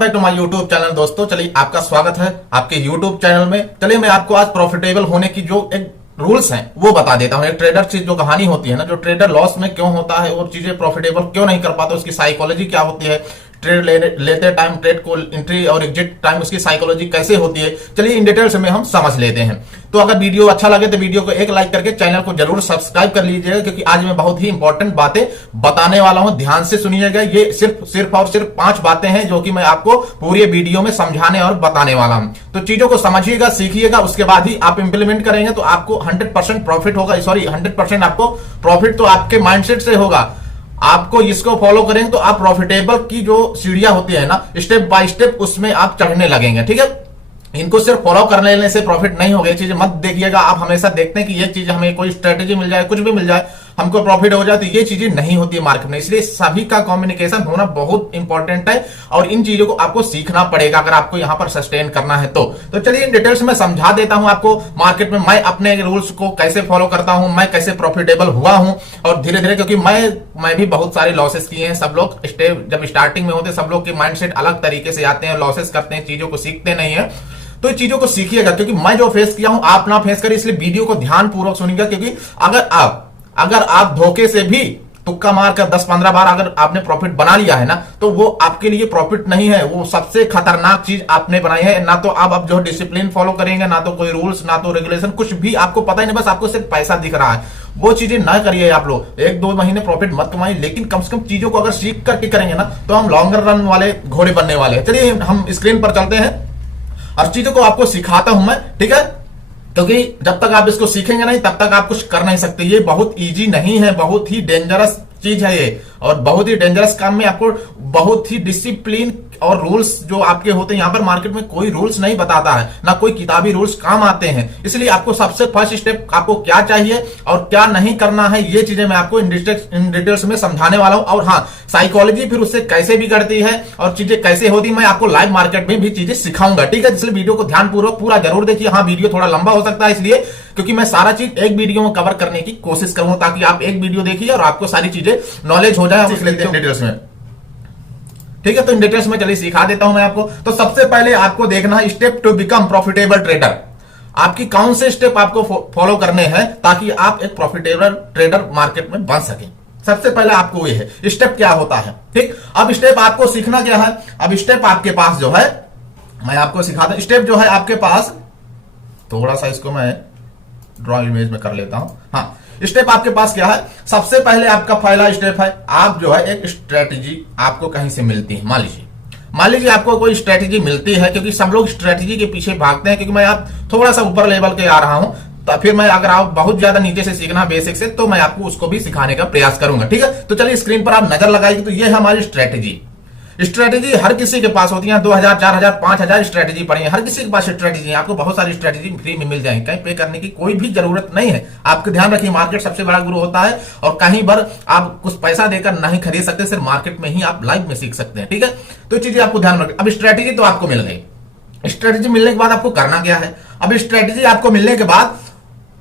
Back to my YouTube channel. दोस्तों चलिए आपका स्वागत है आपके यूट्यूब चैनल में। चलिए मैं आपको आज प्रॉफिटेबल होने की जो एक रूल्स हैं वो बता देता हूं। एक ट्रेडर की जो कहानी होती है ना, जो ट्रेडर लॉस में क्यों होता है और चीजें प्रॉफिटेबल क्यों नहीं कर पाता, उसकी साइकोलॉजी क्या होती है, ट्रेड लेते टाइम ट्रेड को एंट्री और एग्जिट टाइम उसकी साइकोलॉजी कैसे होती है, चलिए इन डिटेल्स में हम समझ लेते हैं। तो अगर वीडियो अच्छा लगे तो वीडियो को एक लाइक करके चैनल को जरूर सब्सक्राइब कर लीजिएगा, क्योंकि आज मैं बहुत ही इंपॉर्टेंट बातें बताने वाला हूं। ध्यान से सुनिएगा, ये सिर्फ और सिर्फ 5 बातें हैं जो कि मैं आपको पूरी वीडियो में समझाने और बताने वाला हूं। तो चीजों को समझिएगा, सीखिएगा, उसके बाद ही आप इंप्लीमेंट करेंगे तो आपको 100% प्रॉफिट होगा। सॉरी 100% आपको प्रॉफिट तो आपके माइंडसेट से होगा। आपको इसको फॉलो करेंगे तो आप प्रॉफिटेबल की जो सीढ़ियां होती है ना, स्टेप बाय स्टेप उसमें आप चढ़ने लगेंगे। ठीक है, इनको सिर्फ फॉलो कर लेने से प्रॉफिट नहीं होगा। ये चीजें मत देखिएगा। आप हमेशा देखते हैं कि ये चीज हमें कोई स्ट्रेटेजी मिल जाए, कुछ भी मिल जाए, हमको प्रॉफिट हो जाए, तो ये चीजें नहीं होती है मार्केट में। इसलिए सभी का कम्युनिकेशन होना बहुत इंपॉर्टेंट है और इन चीजों को आपको सीखना पड़ेगा अगर आपको यहां पर सस्टेन करना है तो चलिए इन डिटेल्स में समझा देता हूं आपको। मार्केट में मैं अपने रूल्स को कैसे फॉलो करता हूं, मैं कैसे प्रॉफिटेबल हुआ हूं और धीरे धीरे, क्योंकि मैं भी बहुत सारे लॉसेस किए हैं। सब लोग जब स्टार्टिंग में होते सब लोग के माइंडसेट अलग तरीके से आते हैं, लॉसेस करते हैं, चीजों को सीखते नहीं है। तो चीजों को सीखिएगा, क्योंकि मैं जो फेस किया हूं आप ना फेस करिए। इसलिए वीडियो को ध्यान पूर्वक सुनिएगा, क्योंकि अगर आप धोखे से भी तुक्का मारकर 10-15 बार अगर आपने प्रॉफिट बना लिया है ना, तो वो आपके लिए प्रॉफिट नहीं है। वो सबसे खतरनाक चीज आपने बनाई है। ना तो आप अब जो डिसिप्लिन फॉलो करेंगे, ना तो कोई रूल्स, ना तो रेगुलेशन, कुछ भी आपको पता ही नहीं, बस आपको सिर्फ पैसा दिख रहा है। वो चीजें ना करिए आप लोग। 1-2 महीने प्रॉफिट मत कमाइए, लेकिन कम से कम चीजों को अगर सीख करके करेंगे ना तो हम लॉन्गर रन वाले घोड़े बनने वाले हैं। चलिए हम स्क्रीन पर चलते हैं और चीजों को आपको सिखाता हूं मैं। ठीक है, क्योंकि जब तक आप इसको सीखेंगे नहीं तब तक आप कुछ कर नहीं सकते। ये बहुत इजी नहीं है, बहुत ही डेंजरस चीज है ये, और बहुत ही डेंजरस काम में आपको बहुत ही डिसिप्लिन और रूल्स जो आपके होते हैं। यहाँ पर मार्केट में कोई रूल्स नहीं बताता है, ना कोई किताबी रूल्स काम आते हैं। इसलिए आपको सबसे फर्स्ट स्टेप आपको क्या चाहिए और क्या नहीं करना है, ये चीजें मैं आपको इन डिटेल्स में समझाने वाला हूं। और हाँ, साइकोलॉजी फिर उससे कैसे बिगड़ती है और चीजें कैसे होती है, मैं आपको लाइव मार्केट में भी चीजें सिखाऊंगा। ठीक है, इसलिए वीडियो को ध्यानपूर्वक पूरा जरूर देखिए। हाँ, वीडियो थोड़ा लंबा हो सकता है इसलिए, क्योंकि मैं सारा चीज एक वीडियो में कवर करने की कोशिश करूंगा, ताकि आप एक वीडियो देखिए और आपको सारी चीजें नॉलेज हो जाए। हम सीख लेते हैं डिटेल्स में। ठीक है, तो इन डिटेल्स में चलिए सिखा देता हूं मैं आपको। तो सबसे पहले आपको देखना है step two become profitable trader. आपकी कौन से स्टेप आपको फॉलो करने हैं ताकि आप एक प्रॉफिटेबल ट्रेडर मार्केट में बन सके। सबसे पहले आपको ये है स्टेप क्या होता है। ठीक, अब स्टेप आपको सीखना क्या है। अब स्टेप आपके पास जो है मैं आपको सिखाता हूं। स्टेप जो है आपके पास, थोड़ा सा इसको मैं ड्रॉ इमेज में कर लेता हूं। हाँ, स्टेप आपके पास क्या है। सबसे पहले आपका पहला स्टेप है, आप जो है एक स्ट्रेटेजी आपको कहीं से मिलती है। मान लीजिए आपको कोई स्ट्रेटेजी मिलती है, क्योंकि सब लोग स्ट्रेटेजी के पीछे भागते हैं। क्योंकि मैं आप थोड़ा सा ऊपर लेवल के आ रहा हूं, तो फिर मैं अगर आप बहुत ज्यादा नीचे से सीखना बेसिक से, तो मैं आपको उसको भी सिखाने का प्रयास करूंगा। ठीक है, तो चलिए स्क्रीन पर आप नजर लगाइए। तो ये है हमारी स्ट्रेटेजी। स्ट्रेटेजी हर किसी के पास होती है। 2000, 4000, 5000 स्ट्रेटेजी पड़ी है, हर किसी के पास स्ट्रेटेजी है। आपको बहुत सारी स्ट्रेटेजी फ्री में मिल जाएंगी, कहीं पे करने की कोई भी जरूरत नहीं है। आपको ध्यान रखिए, मार्केट सबसे बड़ा गुरु होता है और कहीं पर आप कुछ पैसा देकर नहीं खरीद सकते, सिर्फ मार्केट में ही आप लाइव में सीख सकते हैं। ठीक है, तो चीजें आपको ध्यान रखिए। अब स्ट्रेटेजी तो आपको मिल गई। स्ट्रेटेजी मिलने के बाद आपको करना क्या है। अब स्ट्रेटेजी आपको मिलने के बाद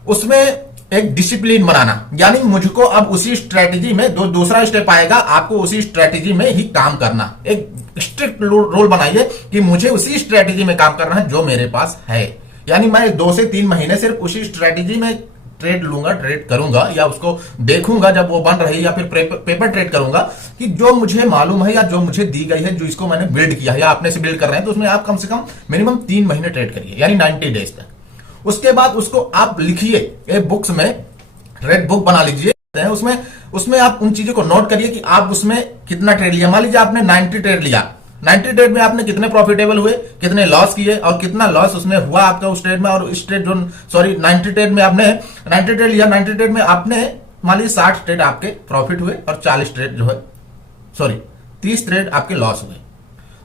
उसमें एक डिसिप्लिन बनाना, यानी मुझको अब उसी स्ट्रेटेजी में दूसरा स्टेप आएगा, आपको उसी स्ट्रेटेजी में ही काम करना। एक स्ट्रिक्ट रूल बनाइए कि मुझे उसी स्ट्रेटेजी में काम करना है जो मेरे पास है। यानी मैं 2 से 3 महीने सिर्फ उसी स्ट्रेटेजी में ट्रेड लूंगा, ट्रेड करूंगा, या उसको देखूंगा जब वो बन रही, या फिर पेपर ट्रेड करूंगा कि जो मुझे मालूम है या जो मुझे दी गई है, जो इसको मैंने बिल्ड किया है या आपने से बिल्ड कर रहे हैं, तो उसमें आप कम से कम मिनिमम 3 महीने ट्रेड करिए, यानी 90 डेज तक। उसके बाद उसको आप लिखिए एक बुक्स में, रेड बुक बना लीजिए। उसमें आप उन चीजों को नोट करिए कि आप उसमें कितना ट्रेड लिया। मान लीजिए आपने 90 ट्रेड लिया, 90 ट्रेड में आपने कितने प्रॉफिटेबल हुए, कितने लॉस किए और कितना लॉस उसमें हुआ आपका उस ट्रेड में। और इस ट्रेड जो 90 ट्रेड में आपने 90 ट्रेड लिया, 90 ट्रेड में आपने मान लीजिए 60 ट्रेड आपके प्रॉफिट हुए और 40 ट्रेड जो है 30 ट्रेड आपके लॉस हुए।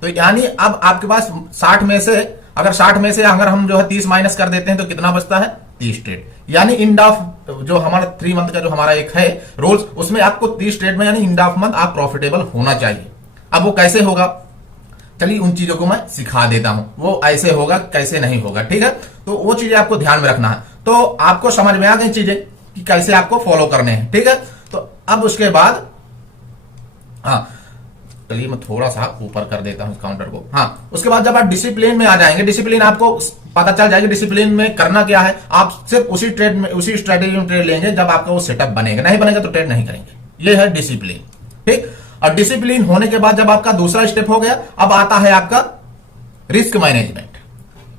तो यानी अब आपके पास 60 में से अगर हम जो है 30 माइनस कर देते हैं तो कितना बचता है, 30 ट्रेड। यानी इंड ऑफ जो हमारा 3 मंथ का जो हमारा एक है रोल्स, उसमें आपको 30 ट्रेड में यानी इंड ऑफ मंथ आप प्रॉफिटेबल होना चाहिए। अब वो कैसे होगा, चलिए उन चीजों को मैं सिखा देता हूं। वो ऐसे होगा, कैसे नहीं होगा। ठीक है, तो वो चीजें आपको ध्यान में रखना है। तो आपको समझ में आ गई चीजें कि कैसे आपको फॉलो करने हैं। ठीक है, तो अब उसके बाद हाँ, चलिए मैं थोड़ा सा ऊपर कर देता हूं काउंटर को। हाँ, उसके बाद जब आप डिसिप्लिन में आ जाएंगे, डिसिप्लिन आपको पता चल जाएगा डिसिप्लिन में करना क्या है। आप सिर्फ उसी ट्रेड में, उसी स्ट्रेटेजी में ट्रेड लेंगे जब आपका वो सेटअप बनेगा, नहीं बनेगा तो ट्रेड नहीं करेंगे। ये है डिसिप्लिन, ठीक। और डिसिप्लिन होने के बाद जब आपका दूसरा स्टेप हो गया, अब आता है आपका रिस्क मैनेजमेंट।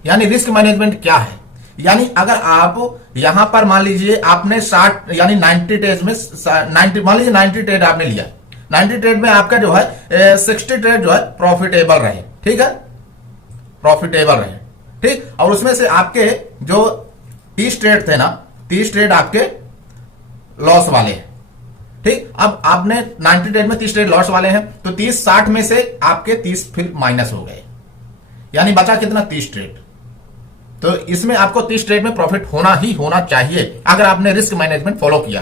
यानी रिस्क मैनेजमेंट क्या है, यानी अगर आप यहां पर मान लीजिए आपने 60 यानी 90 ट्रेड में 90 मान लीजिए 90 ट्रेड आपने लिया, 90 ट्रेड में आपका जो है 60 ट्रेड जो है प्रॉफिटेबल रहे, ठीक है, प्रॉफिटेबल रहे, ठीक। और उसमें से आपके जो 30 ट्रेड थे ना, 30 ट्रेड आपके लॉस वाले हैं, ठीक। अब आपने 90 ट्रेड में 30 ट्रेड लॉस वाले हैं, तो 30 60 में से आपके 30 फिर माइनस हो गए, यानी बचा कितना 30 ट्रेड। तो इसमें आपको 30 ट्रेड में प्रॉफिट होना ही होना चाहिए अगर आपने रिस्क मैनेजमेंट फॉलो किया।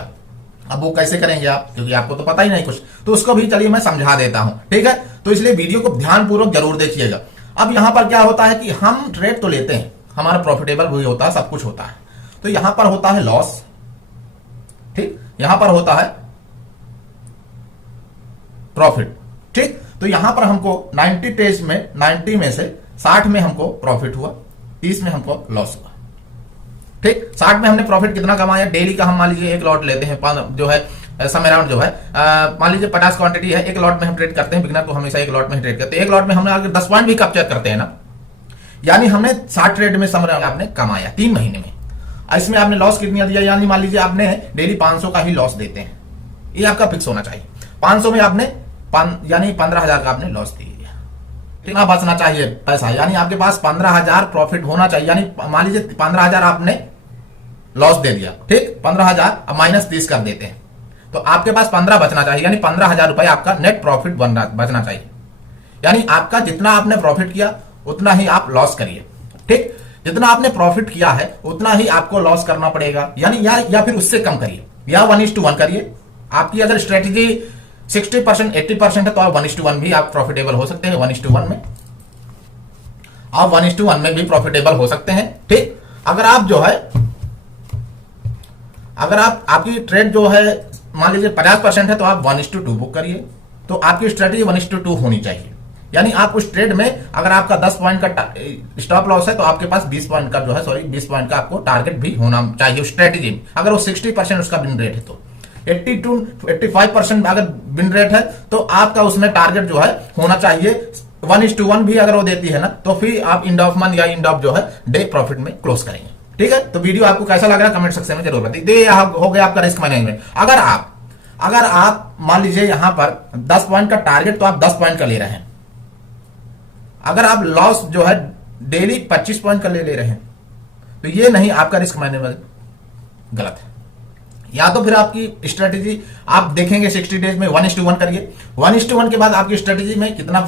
अब वो कैसे करेंगे आप, क्योंकि आपको तो पता ही नहीं कुछ, तो उसको भी चलिए मैं समझा देता हूं, ठीक है। तो इसलिए वीडियो को ध्यानपूर्वक जरूर देखिएगा। अब यहां पर क्या होता है कि हम ट्रेड तो लेते हैं, हमारा प्रॉफिटेबल भी होता है, सब कुछ होता है, तो यहां पर होता है लॉस, ठीक, यहां पर होता है प्रॉफिट, ठीक। तो यहां पर हमको 90 ट्रेड में 90 में से 60 में हमको प्रॉफिट हुआ, 30 में हमको लॉस हुआ, ठीक। 60 में हमने प्रॉफिट कितना कमाया, डेली का हम मान लीजिए एक लॉट लेते हैं, जो है सम अराउंड जो है मान लीजिए 50 क्वांटिटी है, एक लॉट में हम ट्रेड करते हैं, बिगनर को हमेशा एक लॉट में ही ट्रेड करते हैं। एक लॉट में हमने अगर 10 पॉइंट भी कैप्चर करते हैं ना, यानी हमने 60 ट्रेड में सम अराउंड आपने कमाया 3 महीने में। इसमें आपने लॉस कितना दिया, यानी मान लीजिए आपने डेली 500 का ही लॉस देते हैं, ये आपका फिक्स होना चाहिए। 500 में आपने यानी 15,000 का आपने लॉस दिया, कितना बचना चाहिए पैसा, यानी आपके पास 15,000 प्रॉफिट होना चाहिए। यानी मान लीजिए 15,000 आपने लॉस दे दिया, ठीक, 15,000 अब माइनस 30 कर देते हैं, तो आपके पास 15 बचना चाहिए, यानी 15,000 रुपए आपका नेट प्रॉफिट बचना चाहिए। यानी आपका जितना आपने प्रॉफिट किया उतना ही आप लॉस करिए, ठीक। जितना आपने प्रॉफिट किया है उतना ही आपको लॉस करना पड़ेगा, यानी या फिर उससे कम करिए, या 1:1 करिए। आपकी अगर स्ट्रेटेजी 60% 80% है तो आप 1:1 भी आप प्रॉफिटेबल हो सकते हैं, 1:1 में आप 1:1 में भी प्रॉफिटेबल हो सकते हैं, ठीक। अगर आप जो है अगर आप आपकी ट्रेड जो है मान लीजिए 50% है तो आप 1:2 बुक करिए, तो आपकी स्ट्रेटेजी 1:2 होनी चाहिए। यानी आप उस ट्रेड में अगर आपका 10 पॉइंट का स्टॉप लॉस है तो आपके पास 20 पॉइंट का जो है 20 पॉइंट का आपको टारगेट भी होना चाहिए स्ट्रेटेजी में। अगर वो 60% उसका विन रेट है तो 85% अगर विन रेट है तो आपका उसमें टारगेट जो है होना चाहिए 1:1 भी अगर वो देती है ना, तो फिर आप इंड ऑफ मंथ या इंड ऑफ जो है डे प्रॉफिट में क्लोज करेंगे, ठीक है। तो वीडियो आपको कैसा लग रहा है कमेंट सेक्शन में जरूर बताइए। हो गया आपका रिस्क मैनेजमेंट। अगर आप मान लीजिए यहां पर 10 पॉइंट का टारगेट तो आप 10 पॉइंट का ले रहे हैं, अगर आप लॉस जो है डेली 25 पॉइंट का ले रहे हैं तो ये नहीं, आपका रिस्क मैनेजमेंट गलत है। या तो फिर आपकी स्ट्रेटेजी आप देखेंगे 60 डेज में 1:1 करिए, 1:1 के बाद आपकी स्ट्रेटेजी में कितना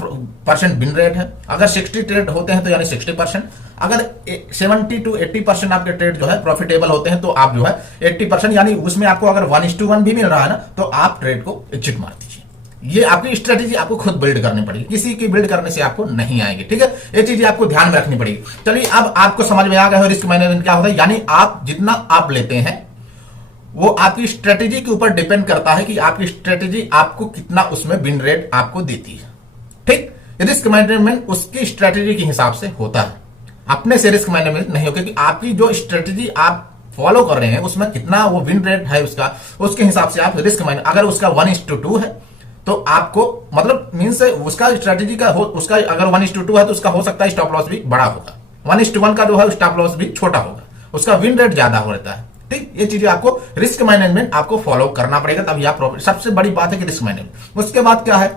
% विन रेट है। अगर 60 ट्रेड होते हैं तो यानी 60%, अगर 70 to 80% आपके ट्रेड जो है प्रॉफिटेबल होते हैं तो आप जो है 80%, यानी उसमें आपको अगर 1:1 भी मिल रहा है ना तो आप ट्रेड को एग्जिट मार दीजिए। ये आपकी स्ट्रेटेजी आपको खुद बिल्ड करनी पड़ेगी, किसी की बिल्ड करने से आपको नहीं आएगी, ठीक है। ये चीजें आपको ध्यान में रखनी पड़ेगी। चलिए अब आपको समझ में आ गया है रिस्क मैनेजमेंट क्या होता है। यानी आप जितना आप लेते हैं वो आपकी स्ट्रेटेजी के ऊपर डिपेंड करता है कि आपकी स्ट्रेटेजी आपको कितना उसमें विन रेट आपको देती है, ठीक। रिस्क मैनेजमेंट उसकी स्ट्रेटेजी के हिसाब से होता है, अपने से रिस्क मैनेजमेंट नहीं हो, क्योंकि आपकी जो स्ट्रेटेजी आप फॉलो कर रहे हैं उसमें कितना वो विन रेट है उसका, उसके हिसाब से आप रिस्क मैनेज। अगर उसका 1:2 है तो आपको मतलब मीन्स उसका स्ट्रेटेजी का उसका अगर 1:2 है तो उसका हो सकता है स्टॉप लॉस भी बड़ा होगा, 1:1 का जो है स्टॉप लॉस भी छोटा होगा, उसका विन रेट ज्यादा होता है, ठीक। ये चीजें आपको रिस्क मैनेजमेंट आपको फॉलो करना पड़ेगा, तभी आप प्रॉफिट। सबसे बड़ी बात है कि रिस्क मैनेजमेंट। उसके बाद क्या है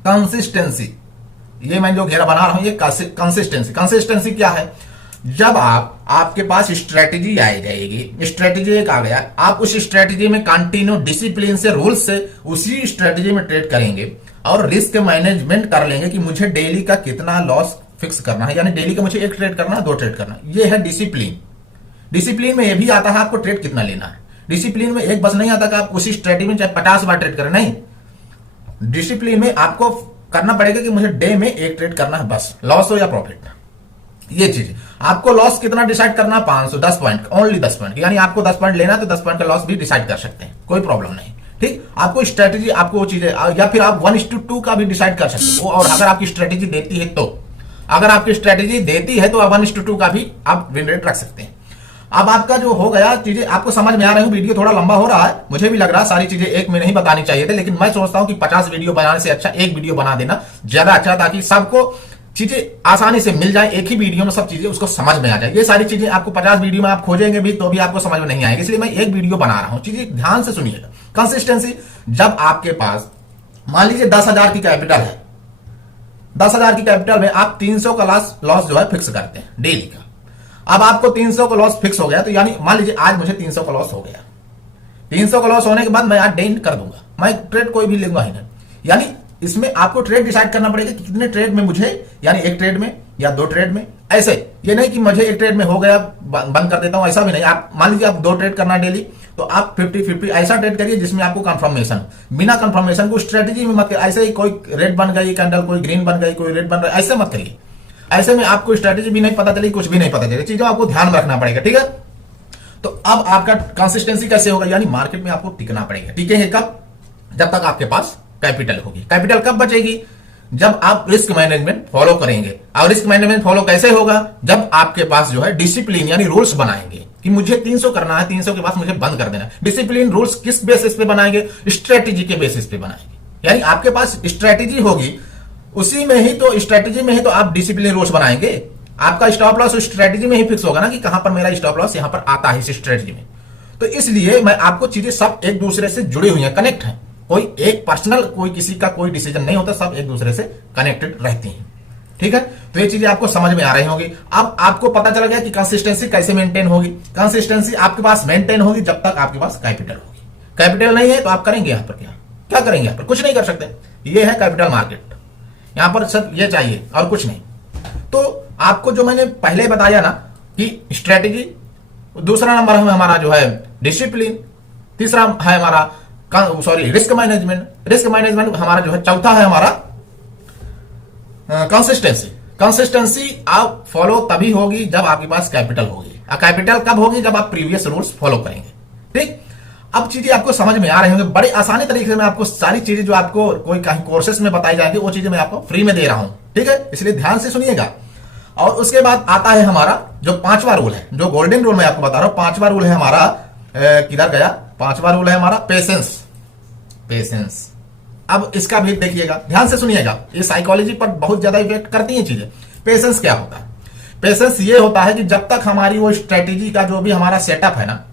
कंसिस्टेंसी। ये मैं जो घेरा बना रहा हूं ये कंसिस्टेंसी क्या है, जब आपके पास स्ट्रेटेजी आ जाएगी, स्ट्रेटेजी एक आ गया, आप उस स्ट्रेटेजी में कंटिन्यू डिसिप्लिन से रूल्स से उसी स्ट्रेटेजी में ट्रेड करेंगे और रिस्क मैनेजमेंट कर लेंगे कि मुझे डेली का कितना लॉस फिक्स करना है, यानी डेली का मुझे 1 ट्रेड करना है 2 ट्रेड करना है, ये है डिसिप्लिन। डिसिप्लिन में ये भी आता है आपको ट्रेड कितना लेना है। डिसिप्लिन में एक बस नहीं आता कि आप उसी स्ट्रेटेजी में चाहे 50 बार ट्रेड करें, नहीं। डिसिप्लिन में आपको करना पड़ेगा कि मुझे डे में 1 ट्रेड करना है बस, लॉस हो या प्रॉफिट। ये चीज आपको लॉस कितना डिसाइड करना है 500 10 पॉइंट, ओनली 10 पॉइंट, यानी आपको 10 पॉइंट लेना है तो 10 पॉइंट का लॉस भी डिसाइड कर सकते हैं, कोई प्रॉब्लम नहीं, ठीक, आपको स्ट्रेटेजी, आपको वो चीजें, या फिर आप 1:2 का भी डिसाइड कर सकते हो। और अगर आपकी स्ट्रेटेजी देती है तो, अगर आपकी स्ट्रेटेजी देती है तो आप 1:2 का भी आप विन रेट रख सकते हैं। अब आपका जो हो गया, चीजें आपको समझ में आ रही हूँ। वीडियो थोड़ा लंबा हो रहा है, मुझे भी लग रहा है सारी चीजें एक में नहीं बतानी चाहिए थे, लेकिन मैं सोचता हूं कि 50 वीडियो बनाने से अच्छा एक वीडियो बना देना ज्यादा अच्छा, ताकि सबको चीजें आसानी से मिल जाए, एक ही वीडियो में सब चीजें उसको समझ में आ जाए। ये सारी चीजें आपको 50 वीडियो में आप खोजेंगे भी तो भी आपको समझ में नहीं आएगी, इसलिए मैं एक वीडियो बना रहा हूं। चीजें ध्यान से सुनिएगा। कंसिस्टेंसी, जब आपके पास मान लीजिए 10,000 की कैपिटल है, 10,000 की कैपिटल में आप 300 का लॉस जो है फिक्स करते हैं डेली का। अब आपको 300 का लॉस फिक्स हो गया, तो यानी मान लीजिए आज मुझे 300 का लॉस हो गया। 300 का लॉस होने के बाद मैं आज डेन कर दूंगा, मैं ट्रेड कोई भी लूंगा ही नहीं। यानी इसमें आपको ट्रेड डिसाइड करना पड़ेगा कि कितने ट्रेड में मुझे, यानी एक ट्रेड में या 2 ट्रेड में, ऐसे ये नहीं कि मुझे एक ट्रेड में हो गया बंद कर देता हूं, ऐसा भी नहीं। आप मान लीजिए आप 2 ट्रेड करना डेली, तो आप 50-50 ऐसा ट्रेड करिए जिसमें आपको कंफर्मेशन, बिना कंफर्मेशन को स्ट्रेटेजी में मत करिए। ऐसे ही कोई रेड बन गई कैंडल, कोई ग्रीन बन गई, कोई रेड बन रहा है, ऐसे मत करिए। ऐसे में आपको स्ट्रेटेजी भी नहीं पता चली, कुछ भी नहीं पता चलेगा, चीजों आपको ध्यान में रखना पड़ेगा, ठीक है। तो अब आपका कंसिस्टेंसी कैसे होगा, यानी मार्केट में आपको टिकना पड़ेगा। टिकेंगे कब, जब तक आपके पास कैपिटल होगी। कैपिटल कब बचेगी, जब आप रिस्क मैनेजमेंट फॉलो करेंगे। और रिस्क मैनेजमेंट फॉलो कैसे होगा, जब आपके पास जो है डिसिप्लिन यानी रूल्स बनाएंगे कि मुझे 300 करना है, 300 के पास मुझे बंद कर देना है। डिसिप्लिन रूल्स किस बेसिस पे बनाएंगे, स्ट्रेटेजी के बेसिस पे बनाएंगे। यानी आपके पास स्ट्रेटेजी होगी, उसी में ही तो, स्ट्रेटेजी में ही तो आप डिसिप्लिन रूल्स बनाएंगे। आपका स्टॉप लॉस स्ट्रेटेजी में ही फिक्स होगा ना कि कहां पर मेरा स्टॉप लॉस यहां पर आता है इस स्ट्रेटेजी में। तो इसलिए मैं आपको चीजें सब एक दूसरे से जुड़ी हुई हैं, कनेक्ट हैं। कोई एक पर्सनल, कोई किसी का कोई डिसीजन नहीं होता, सब एक दूसरे से कनेक्टेड रहती हैं, ठीक है। तो ये चीजें आपको समझ में आ रही होंगी। अब आपको पता चल गया कि कंसिस्टेंसी कैसे मेंटेन होगी। कंसिस्टेंसी आपके पास मेंटेन होगी जब तक आपके पास कैपिटल होगी। कैपिटल नहीं है तो आप करेंगे यहां पर क्या करेंगे, यहां पर कुछ नहीं कर सकते। ये है कैपिटल मार्केट, यहां पर सब ये चाहिए और कुछ नहीं। तो आपको जो मैंने पहले बताया ना कि स्ट्रेटेजी, दूसरा नंबर है हमारा जो है डिसिप्लिन, तीसरा है हमारा रिस्क मैनेजमेंट, रिस्क मैनेजमेंट हमारा जो है चौथा है हमारा कंसिस्टेंसी। कंसिस्टेंसी आप फॉलो तभी होगी जब आपके पास कैपिटल होगी। कैपिटल कब होगी, जब आप प्रीवियस रूल्स फॉलो करेंगे, ठीक। अब चीजें आपको समझ में आ रही होंगी। बड़े आसानी तरीके से मैं आपको सारी चीजें जो आपको कोई कहीं कोर्सेस में बताई जाएगी वो चीजें मैं आपको फ्री में दे रहा हूं, ठीक है। इसलिए ध्यान से सुनिएगा। और उसके बाद आता है हमारा जो 5वां रूल है, जो गोल्डन रूल मैं आपको बता रहा हूं। 5वां रूल है हमारा, किधर गया, 5वां रूल है हमारा पेशेंस। अब इसका भी देखिएगा, ध्यान से सुनिएगा, ये साइकोलॉजी पर बहुत ज्यादा इफेक्ट करती है चीजें। पेशेंस क्या होता है, पेशेंस ये होता है कि जब तक हमारी वो स्ट्रेटेजी का जो भी हमारा सेटअप है ना,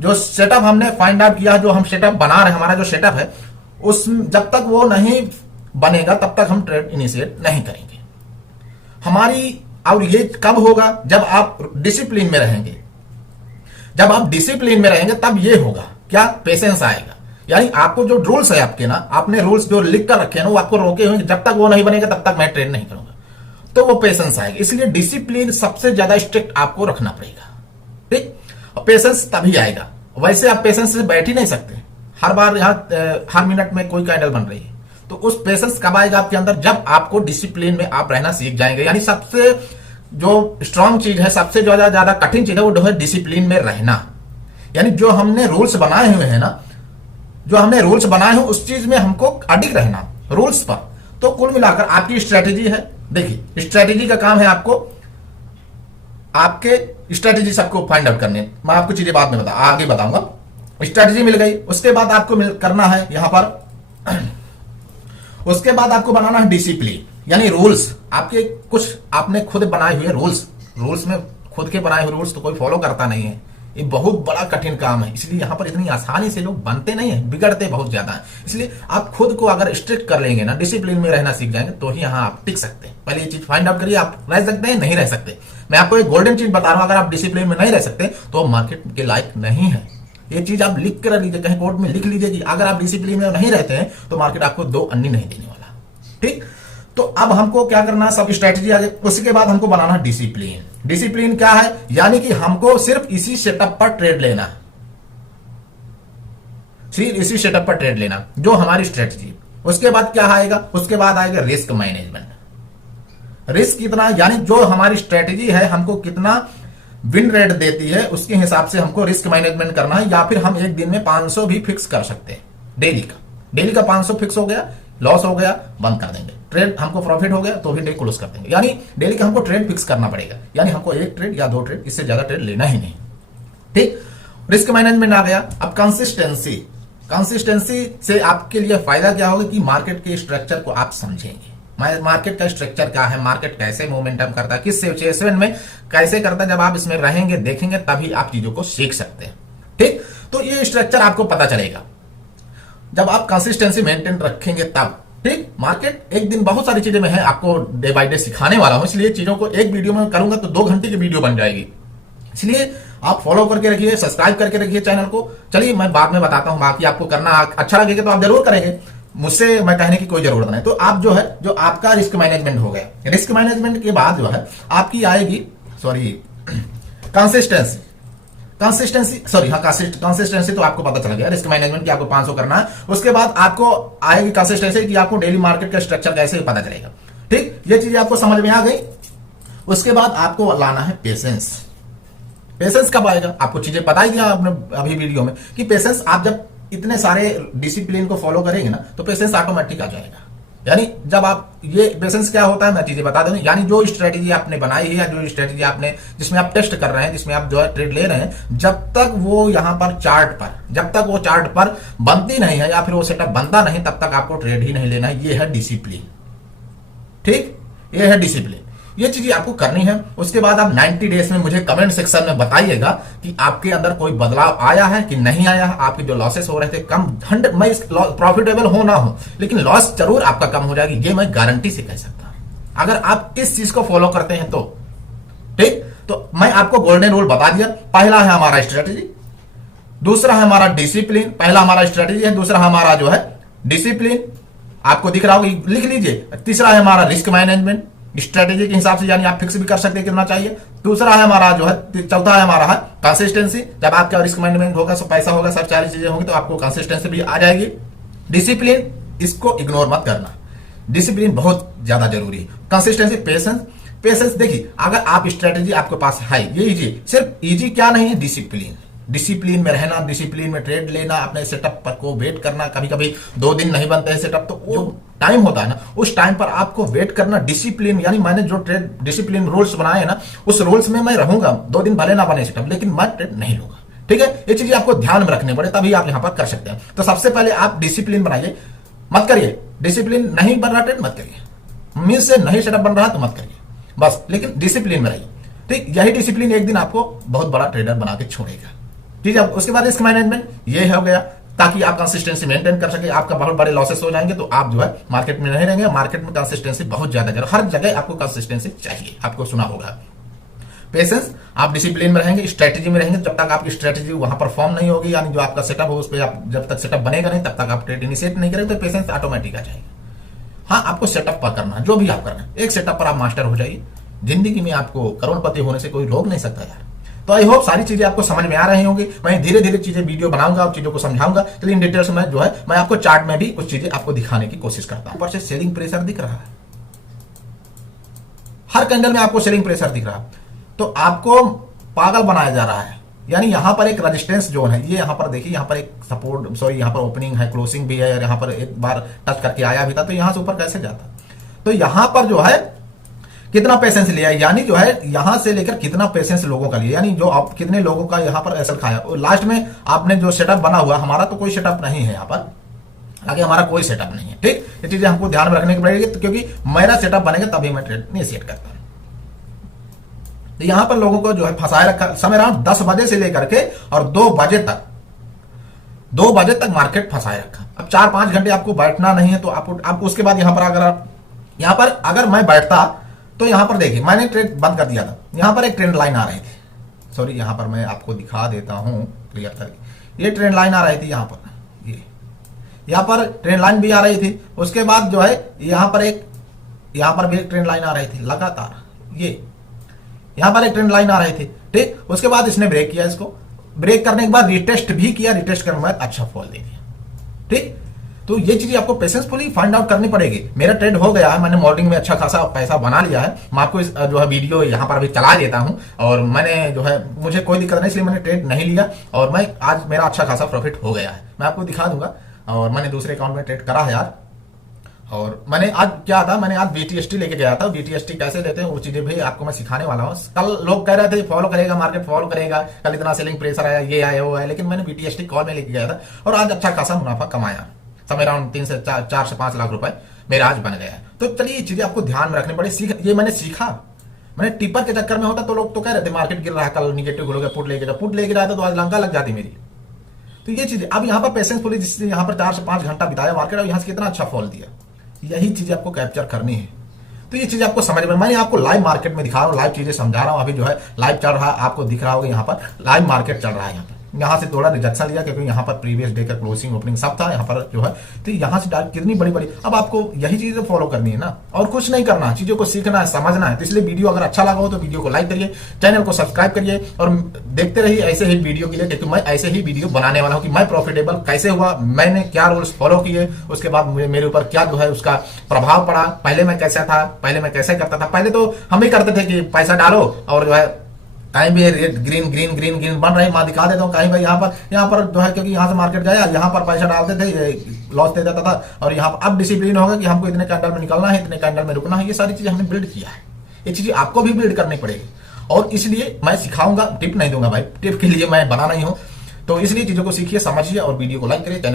जो सेटअप हमने फाइंड आउट किया, जो हम सेटअप बना रहे हैं, हमारा जो सेटअप है, उस जब तक वो नहीं बनेगा तब तक हम ट्रेड इनिशिएट नहीं करेंगे हमारी। और ये कब होगा, जब आप डिसिप्लिन में रहेंगे। जब आप डिसिप्लिन में रहेंगे तब ये होगा क्या, पेशेंस आएगा। यानी आपको जो रूल्स है आपके ना, आपने रूल्स जो लिख कर रखे हैं ना, वो आपको रोके हुए, जब तक वो नहीं बनेगा तब तक मैं ट्रेड नहीं करूंगा, तो वो पेशेंस आएगा। इसलिए डिसिप्लिन सबसे ज्यादा स्ट्रिक्ट आपको रखना पड़ेगा, ठीक। और पेशेंस तभी आएगा, वैसे आप पेशेंस से बैठ ही नहीं सकते। हर बार यहां हर मिनट में कोई कैंडल बन रही है, तो उस पेशेंस कब आएगा आपके अंदर, जब आपको डिसिप्लिन में आप रहना सीख जाएंगे। यानी सबसे जो स्ट्रांग चीज है, सबसे ज्यादा कठिन चीज है, वो है डिसिप्लिन में रहना। यानी जो हमने रूल्स बनाए हुए हैं ना, जो हमने रूल्स बनाए हैं उस चीज में हमको अडिग रहना, रूल्स पर। तो कुल मिलाकर आपकी स्ट्रेटेजी है। देखिए, स्ट्रेटेजी का काम है आपको, आपके स्ट्रेटेजी सबको फाइंड आउट करने। मैं आपको चीजें बाद में आगे बताऊंगा। स्ट्रेटेजी मिल गई, उसके बाद आपको करना है यहां पर उसके बाद आपको बनाना है डिसिप्लिन, यानी रूल्स। आपके कुछ आपने खुद बनाए हुए रूल्स में खुद के बनाए हुए रूल्स तो कोई फॉलो करता नहीं है। ये बहुत बड़ा कठिन काम है, इसलिए यहां पर इतनी आसानी से लोग बनते नहीं है, बिगड़ते बहुत ज्यादा है। इसलिए आप खुद को अगर स्ट्रिक्ट कर लेंगे ना, डिसिप्लिन में रहना सीख जाएंगे, तो ही यहां आप टिक सकते हैं। पहले ये चीज फाइंड आउट करिए, आप रह सकते हैं नहीं रह सकते। मैं आपको एक गोल्डन चीज बता रहा हूं, अगर आप डिसिप्लिन में नहीं रह सकते तो मार्केट के लायक नहीं है। ये चीज आप लिख कर लीजिए, कहीं कोर्ट में लिख लीजिए कि अगर आप डिसिप्लिन में नहीं रहते हैं तो मार्केट आपको 2 अन्नी नहीं देने वाला, ठीक। तो अब हमको क्या करना, सब स्ट्रेटेजी आ गई। उसके बाद हमको बनाना डिसिप्लिन। डिसिप्लिन क्या है, यानी कि हमको सिर्फ इसी सेटअप पर ट्रेड लेना, सिर्फ इसी सेटअप पर ट्रेड लेना जो हमारी स्ट्रेटेजी। उसके बाद क्या आएगा, उसके बाद आएगा रिस्क मैनेजमेंट। रिस्क कितना, यानी जो हमारी स्ट्रेटेजी है हमको कितना विन रेट देती है उसके हिसाब से हमको रिस्क मैनेजमेंट करना है, या फिर हम एक दिन में 500 भी फिक्स कर सकते हैं। डेली का 500 फिक्स हो गया, लॉस हो गया बंद कर देंगे, ट्रेड हमको प्रॉफिट हो गया तो भी डे क्लोज कर देंगे। यानी डेली का हमको ट्रेड फिक्स करना पड़ेगा, यानी हमको एक ट्रेड या 2 ट्रेड, इससे ज्यादा ट्रेड लेना ही नहीं। ठीक, रिस्क मैनेजमेंट आ गया। अब कंसिस्टेंसी से आपके लिए फायदा क्या होगा कि मार्केट के स्ट्रक्चर को आप समझेंगे। मार्केट का स्ट्रक्चर क्या है, मार्केट कैसे मोमेंटम करता है, किस सिचुएशन में कैसे करता है, जब आप इसमें रहेंगे देखेंगे तभी आप चीजों को सीख सकते हैं। ठीक, तो ये स्ट्रक्चर आपको पता चलेगा जब आप कंसिस्टेंसी मेंटेन रखेंगे तब। ठीक, मार्केट एक दिन बहुत सारी चीजें में है, आपको डे बाय डे सिखाने वाला हूं, इसलिए चीजों को एक वीडियो में करूंगा तो 2 घंटे की वीडियो बन जाएगी। इसलिए आप फॉलो करके रखिए, सब्सक्राइब करके रखिए चैनल को। चलिए मैं बाद में बताता हूं, बाकी आपको करना अच्छा लगेगा तो आप जरूर करेंगे, मुझसे मैं कहने की कोई जरूरत नहीं। तो आप जो है, जो आपका रिस्क मैनेजमेंट हो गया, रिस्क मैनेजमेंट के बाद जो है आपकी आएगी कंसिस्टेंसी तो आपको पता चल गया रिस्क मैनेजमेंट की आपको 500 करना है। उसके बाद आपको आएगी कंसिस्टेंसी कि आपको डेली मार्केट का स्ट्रक्चर कैसे पता चलेगा। ठीक, ये चीजें आपको समझ में आ गई। उसके बाद आपको लाना है पेशेंस। पेशेंस कब आएगा, आपको चीजें पता ही दिया आपने अभी वीडियो में कि पेशेंस, आप जब इतने सारे डिसिप्लिन को फॉलो करेंगे ना तो पेशेंस ऑटोमेटिक आ जाएगा। यानी जब आप, ये पेशेंस क्या होता है मैं चीजें बता दूं, यानी जो स्ट्रेटेजी आपने बनाई है या जो स्ट्रेटेजी आपने, जिसमें आप टेस्ट कर रहे हैं, जिसमें आप जो है ट्रेड ले रहे हैं, जब तक वो यहां पर चार्ट पर बनती नहीं है या फिर वो सेटअप बनता नहीं, तब तक आपको ट्रेड ही नहीं लेना है। ये है डिसिप्लिन। ठीक, ये है डिसिप्लिन, ये चीजें आपको करनी है। उसके बाद आप 90 डेज में मुझे कमेंट सेक्शन में बताइएगा कि आपके अंदर कोई बदलाव आया है कि नहीं आया है। आपके जो लॉसेस हो रहे थे कम, 100 मैं प्रॉफिटेबल हो ना हो, लेकिन लॉस जरूर आपका कम हो जाएगी, ये मैं गारंटी से कह सकता हूं अगर आप इस चीज को फॉलो करते हैं तो। ठीक, तो मैं आपको गोल्डन रूल बता दिया। पहला है हमारा स्ट्रेटेजी, दूसरा है हमारा डिसिप्लिन। पहला हमारा स्ट्रेटेजी है, दूसरा हमारा जो है डिसिप्लिन, आपको दिख रहा होगा, लिख लीजिए। तीसरा है हमारा रिस्क मैनेजमेंट, स्ट्रेटेजी के हिसाब से, यानी आप फिक्स भी कर सकते हैं कितना चाहिए। दूसरा है हमारा जो है, चौथा है हमारा है कंसिस्टेंसी। जब आपका रिस्क मैनेजमेंट होगा, सब पैसा होगा, सब सारी चीजें होंगी तो आपको कंसिस्टेंसी भी आ जाएगी। डिसिप्लिन, इसको इग्नोर मत करना, डिसिप्लिन बहुत ज्यादा जरूरी है। कंसिस्टेंसी, पेशेंस देखिए, अगर आप स्ट्रेटेजी आपके पास है, ये इजी, सिर्फ इजी क्या नहीं है, डिसिप्लिन में रहना, डिसिप्लिन में ट्रेड लेना, अपने सेटअप पर को वेट करना। कभी कभी 2 दिन नहीं बनते हैं सेटअप, तो वो टाइम होता है ना, उस टाइम पर आपको वेट करना। डिसिप्लिन, यानी मैंने जो ट्रेड डिसिप्लिन रूल्स बनाए हैं ना, उस रूल्स में मैं रहूंगा। 2 दिन भले ना बने सेटअप, लेकिन मैं ट्रेड नहीं लूंगा। ठीक है, ये चीजें आपको ध्यान में रखने पड़े, तभी आप यहां पर कर सकते हैं। तो सबसे पहले आप डिसिप्लिन बनाइए, मत करिए डिसिप्लिन नहीं बन रहा ट्रेड मत करिए, मीन से नहीं सेटअप बन रहा तो मत करिए बस, लेकिन डिसिप्लिन में रहिए। ठीक, यही डिसिप्लिन एक दिन आपको बहुत बड़ा ट्रेडर बना के छोड़ेगा। ठीक है, उसके बाद रिस्क मैनेजमेंट ये हो गया, ताकि आप कंसिस्टेंसी मेंटेन कर सके। आपका बहुत बड़े लॉसेस हो जाएंगे तो आप जो है मार्केट में नहीं रहेंगे। मार्केट में कंसिस्टेंसी बहुत ज्यादा जरूरी, हर जगह आपको कंसिस्टेंसी चाहिए। आपको सुना होगा पेशेंस, आप डिसिप्लिन में रहेंगे, स्ट्रेटेजी में रहेंगे। जब तक आपकी स्ट्रेटेजी वहां पर फॉर्म नहीं होगी, यानी जो आपका सेटअप हो उस पर आप जब तक सेटअप बनेगा नहीं, तब तक आप ट्रेड इनिशिएट नहीं करेंगे, तो पेशेंस ऑटोमेटिक आ जाएगा। हाँ, आपको सेटअप पर करना, जो भी आप करना, एक सेटअप पर आप मास्टर हो जाइए। जिंदगी में आपको करोड़पति होने से कोई रोक नहीं सकता यार। तो आई होप सारी चीजें आपको समझ में आ रही होंगी। मैं धीरे धीरे चीजें वीडियो बनाऊंगा और चीजों को समझाऊंगा। चलिए इन डिटेल्स में जो है मैं आपको चार्ट में भी कुछ चीजें आपको दिखाने की कोशिश करता हूं। ऊपर से सेलिंग प्रेशर दिख रहा है, हर कैंडल में आपको सेलिंग प्रेशर दिख रहा है, तो आपको पागल बनाया जा रहा है। यानी यहां पर एक रेजिस्टेंस जोन है, ये यहां पर देखिए, यहां पर एक सपोर्ट, सॉरी यहां पर ओपनिंग है, क्लोजिंग भी है, और यहां पर एक बार टच करके आया भी था, तो यहां से ऊपर कैसे जाता। तो यहां पर जो है कितना पेशेंस लिया, यानी जो है यहां से लेकर कितना पेशेंस लोगों का लिया, यानी जो आप कितने लोगों का यहां पर एसल खाया। और लास्ट में आपने जो सेटअप बना हुआ, हमारा तो कोई सेटअप नहीं है यहां पर, आगे हमारा कोई सेटअप नहीं है। ठीक, ये चीजें हमको ध्यान में रखने की पड़ेगी, तो क्योंकि मेरा सेटअप बनेगा तभी मैं ट्रेड इनिशिएट करता हूं। तो यहां पर लोगों को जो है फंसाए रखा, समय अराउंड 10 बजे से लेकर के और 2 बजे तक मार्केट फंसाए रखा। अब 4-5 घंटे आपको बैठना नहीं है, तो आप उसके बाद यहां पर अगर मैं बैठता तो यहां पर देखिए, मैंने ट्रेड बंद कर दिया था, यहां पर एक ट्रेंड लाइन आ रही थी। सॉरी, यहां पर मैं आपको दिखा देता हूं क्लियर करके, ये ट्रेंड लाइन आ रही थी, यहां पर ट्रेंड लाइन भी आ रही थी। उसके बाद जो है यहां पर भी एक ट्रेंड लाइन आ रही थी लगातार, यहां पर एक ट्रेंड लाइन आ रही थी। ठीक, उसके बाद इसने ब्रेक किया, इसको ब्रेक करने के बाद रिटेस्ट भी किया, रिटेस्ट करने के बाद अच्छा फॉल दे दिया। ठीक, तो ये चीजें आपको पेशेंसफुली फाइंड आउट करनी पड़ेगी। मेरा ट्रेड हो गया है, मैंने मॉर्निंग में अच्छा खासा पैसा बना लिया है। मैं आपको जो है वीडियो यहाँ पर अभी चला देता हूँ, और मैंने जो है मुझे कोई दिक्कत नहीं, इसलिए मैंने ट्रेड नहीं लिया और मैं आज मेरा अच्छा खासा प्रॉफिट हो गया है। मैं आपको दिखा दूंगा। और मैंने दूसरे अकाउंट में ट्रेड करा है यार। और मैंने आज क्या था, मैंने आज BTST लेके गया था। BTST कैसे लेते हैं वो चीजें भी आपको मैं सिखाने वाला हूँ। कल लोग कह रहे थे फॉलो करेगा, मार्केट फॉलो करेगा, कल इतना सेलिंग प्रेशर आया, ये आया वो आया, लेकिन मैंने BTST कॉल में लेके गया था और आज अच्छा खासा मुनाफा कमाया। समय अराउंड 4 से 5 लाख रुपए मेरा आज बन गया है। तो चलिए ये चीजें आपको ध्यान में रखनी पड़ी। ये मैंने सीखा। मैंने टिपर के चक्कर में होता तो लोग तो कह रहे थे मार्केट गिर रहा है, कल निगेटिव हो गया, पुट लेके जाता तो आज लंका लग जाती मेरी। तो ये चीजें अब यहाँ पर पेशेंसफुली जिसने यहाँ पर 4 से 5 घंटा बिताया मार्केट और यहाँ से कितना अच्छा फॉल दिया, यही चीजें आपको कैप्चर करनी है। तो ये चीजें आपको समझ में, मैंने आपको लाइव मार्केट में दिखा रहा हूँ, लाइव चीजें समझा रहा हूँ। अभी जो है लाइव चल रहा है, आपको दिख रहा होगा यहाँ पर लाइव मार्केट चल रहा है। यहाँ से थोड़ा रिजेक्शन लिया क्योंकि यहाँ पर प्रीवियस डे का क्लोजिंग ओपनिंग सब था यहाँ पर जो है। तो यहाँ से डायरेक्ट कितनी बड़ी बड़ी, अब आपको यही चीजें फॉलो करनी है ना, और कुछ नहीं करना, चीजों को सीखना है, समझना है। तो इसलिए वीडियो अगर अच्छा लगा हो तो वीडियो को लाइक करिए, चैनल को सब्सक्राइब करिए और देखते रहिए ऐसे ही वीडियो के लिए, क्योंकि मैं ऐसे ही वीडियो बनाने वाला हूँ कि मैं प्रॉफिटेबल कैसे हुआ, मैंने क्या रूल्स फॉलो किए, उसके बाद मेरे ऊपर क्या जो है उसका प्रभाव पड़ा। पहले मैं कैसा था, पहले मैं कैसे करता था। पहले तो हम ही करते थे कि पैसा डालो और जो है कहीं भी red green green green green बन रही, मैं दिखा देता हूँ कहीं भाई यहाँ पर जो है, क्योंकि यहाँ से मार्केट जाया, यहाँ पर पैसा डालते थे, लॉस दे जाता था। और यहाँ पर अब डिसिप्लिन होगा कि हमको इतने कैंडल में निकलना है, इतने कैंडल में रुकना है। ये सारी चीजें हमने बिल्ड किया है, ये चीजें आपको भी बिल्ड करनी पड़ेगी। और इसलिए मैं सिखाऊंगा, टिप नहीं दूंगा भाई, टिप के लिए मैं बना नहीं हूं। तो इसलिए चीजों को सीखिए, समझिए और वीडियो को लाइक करिए, चैनल